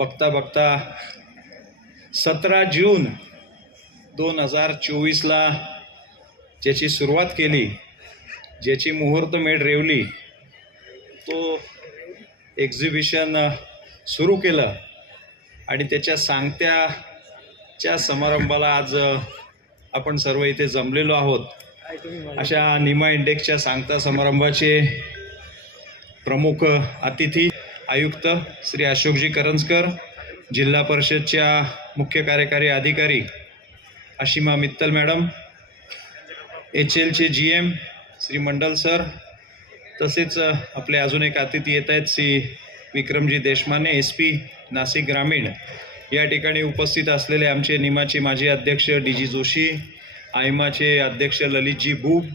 बघता बघता सतरा जून दोन हजार चोवीसला ज्याची सुरुवात केली ज्याची मुहूर्तमेढ रेवली तो एक्झिबिशन सुरू केलं. आणि त्याच्या सांगत्याच्या समारंभाला आज आपण सर्व इथे जमलेलो आहोत. अशा निमा इंडेक्सच्या सांगता समारंभाचे प्रमुख अतिथी आयुक्त श्री अशोकजी करंजकर जिल्हा परिषदच्या मुख्य कार्यकारी अधिकारी अशिमा मित्तल मॅडम एच एलचे G M Shri Mandal sir तसेच आपले अजून एक अतिथी येत आहेत श्री विक्रमजी देशमाने एस पी नाशिक ग्रामीण. या ठिकाणी उपस्थित असलेले आमचे निमाचे माजी अध्यक्ष डी जी जोशी आयमाचे अध्यक्ष ललितजी बूब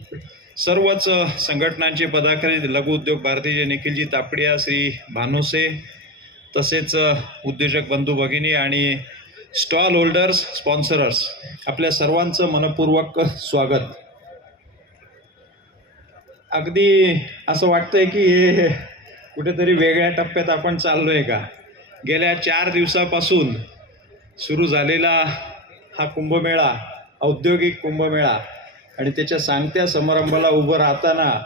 सर्वच संघटनांचे पदाधिकारी लघु उद्योग भारतीय निखिलजी तापडिया श्री भानोसे तसेच उद्योजक बंधू भगिनी आणि स्टॉल होल्डर्स स्पॉन्सरर्स आपल्या सर्वांचं मनपूर्वक स्वागत. अगदी असं वाटतंय की हे कुठेतरी वेगळ्या टप्प्यात आपण चाललोय का? गेल्या चार दिवसापासून सुरू झालेला हा कुंभमेळा औद्योगिक कुंभमेळा आणि त्याच्या सांगत्या समारंभाला उभं राहताना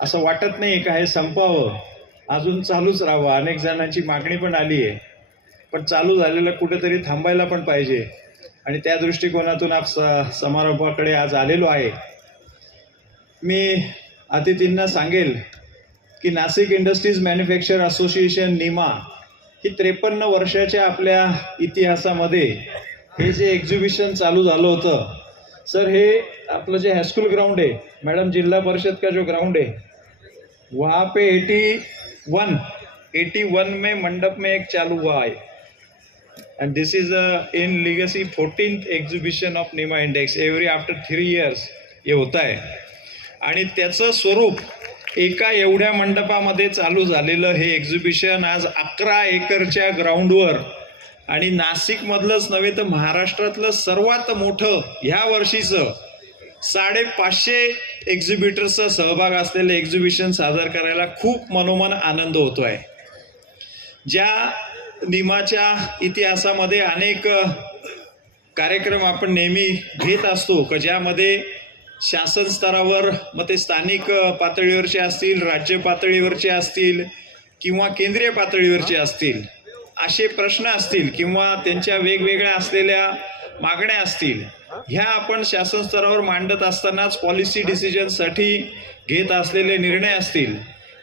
असं वाटत नाही का हे संपावं? अजून चालूच राहावं. अनेक जणांची मागणी पण आली आहे. पण चालू झालेलं कुठेतरी थांबायला पण पाहिजे. आणि त्या दृष्टिकोनातून आप स- समारंभाकडे आज आलेलो आहे. मी अतिथींना सांगेल की Nashik industries manufacture association Nima ही त्रेपन्न वर्षाच्या आपल्या इतिहासामध्ये हे जे एक्झिबिशन चालू झालं होतं सर हे आपलं जे हाईस्कूल ग्राउंड आहे मॅडम जिल्हा परिषद का जो ग्राउंड है वहाँ पे एटी वन एटी वन में मंडप में एक चालू हुआ है। And this is in legacy fourteen exhibition of NIMA index every after three years हे होत आहे आणि त्याचं स्वरूप एका एवढ्या मंडपामध्ये चालू झालेलं हे एक्झिबिशन आज अकरा एकरच्या ग्राउंडवर आणि नाशिकमधलंच नव्हे तर महाराष्ट्रातलं सर्वात मोठं ह्या वर्षीचं साडेपाचशे एक्झिबिटर्सचा सहभाग असलेलं एक्झिबिशन सादर करायला खूप मनोमन आनंद होतो आहे ज्या निमाच्या इतिहासामध्ये अनेक कार्यक्रम आपण नेहमी घेत असतो का ज्यामध्ये शासन स्तरावर मग ते स्थानिक पातळीवरचे असतील राज्य पातळीवरचे असतील किंवा केंद्रीय पातळीवरचे असतील. असे प्रश्न असतील किंवा त्यांच्या वेगवेगळ्या असलेल्या मागण्या असतील ह्या आपण शासन स्तरावर मांडत असतानाच पॉलिसी डिसिजनसाठी घेत असलेले निर्णय असतील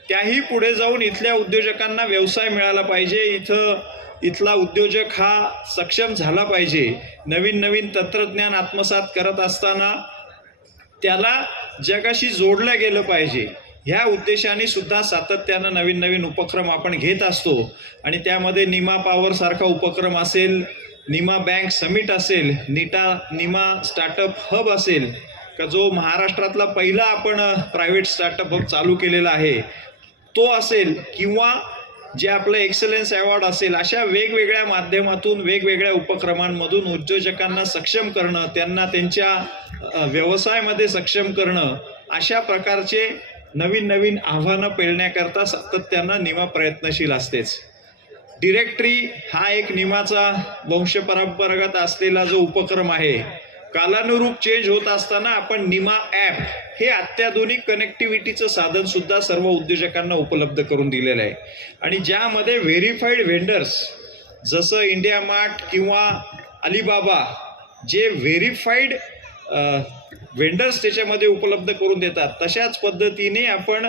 त्याही पुढे जाऊन इथल्या उद्योजकांना व्यवसाय मिळाला पाहिजे. इथं इथला उद्योजक हा सक्षम झाला पाहिजे. नवीन नवीन तंत्रज्ञान आत्मसात करत असताना त्याला जगाशी जोडलं गेलं पाहिजे. ह्या उद्देशाने सुद्धा सातत्यानं नवीन नवीन उपक्रम आपण घेत असतो. आणि त्यामध्ये निमा पॉवर सारखा उपक्रम असेल निमा बँक समिट असेल निटा निमा स्टार्टअप हब असेल का जो महाराष्ट्रातला पहिला आपण प्रायव्हेट स्टार्टअप हब चालू केलेला आहे तो असेल किंवा जे आपलं एक्सलन्स अवॉर्ड असेल अशा वेगवेगळ्या माध्यमातून वेगवेगळ्या उपक्रमांमधून उद्योजकांना सक्षम करणं त्यांना त्यांच्या व्यवसायामध्ये सक्षम करणं अशा प्रकारचे नवीन नवीन आव्हानं पेलण्याकरता सातत्यानं निमा प्रयत्नशील असतेच. डिरेक्टरी हा एक निमाचा वंशपरंपरागत असलेला जो उपक्रम आहे कालानुरूप चेंज होत असताना आपण निमा ॲप हे अत्याधुनिक कनेक्टिव्हिटीचं साधन सुद्धा सर्व उद्योजकांना उपलब्ध करून दिलेलं आहे. आणि ज्यामध्ये व्हेरीफाईड व्हेंडर्स जसं इंडिया मार्ट किंवा अलिबाबा जे व्हेरीफाईड व्हेंडर्स त्याच्यामध्ये उपलब्ध करून देतात. तशाच पद्धतीने आपण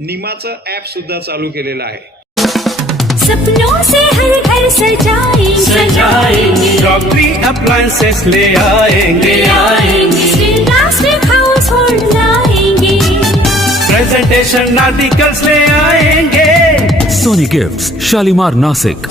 निमाचं ॲप सुद्धा चालू केलेलं आहे. सपनों से हर घर सजाएंगे. सजाएंगे. डॉक्टरी अप्लायंसेस ले आएंगे. आएंगे. इलास्टिक हाउस होल्ड लाएंगे प्रेजेंटेशन आर्टिकल्स ले आएंगे. Sony Gifts, Shalimar Nasik.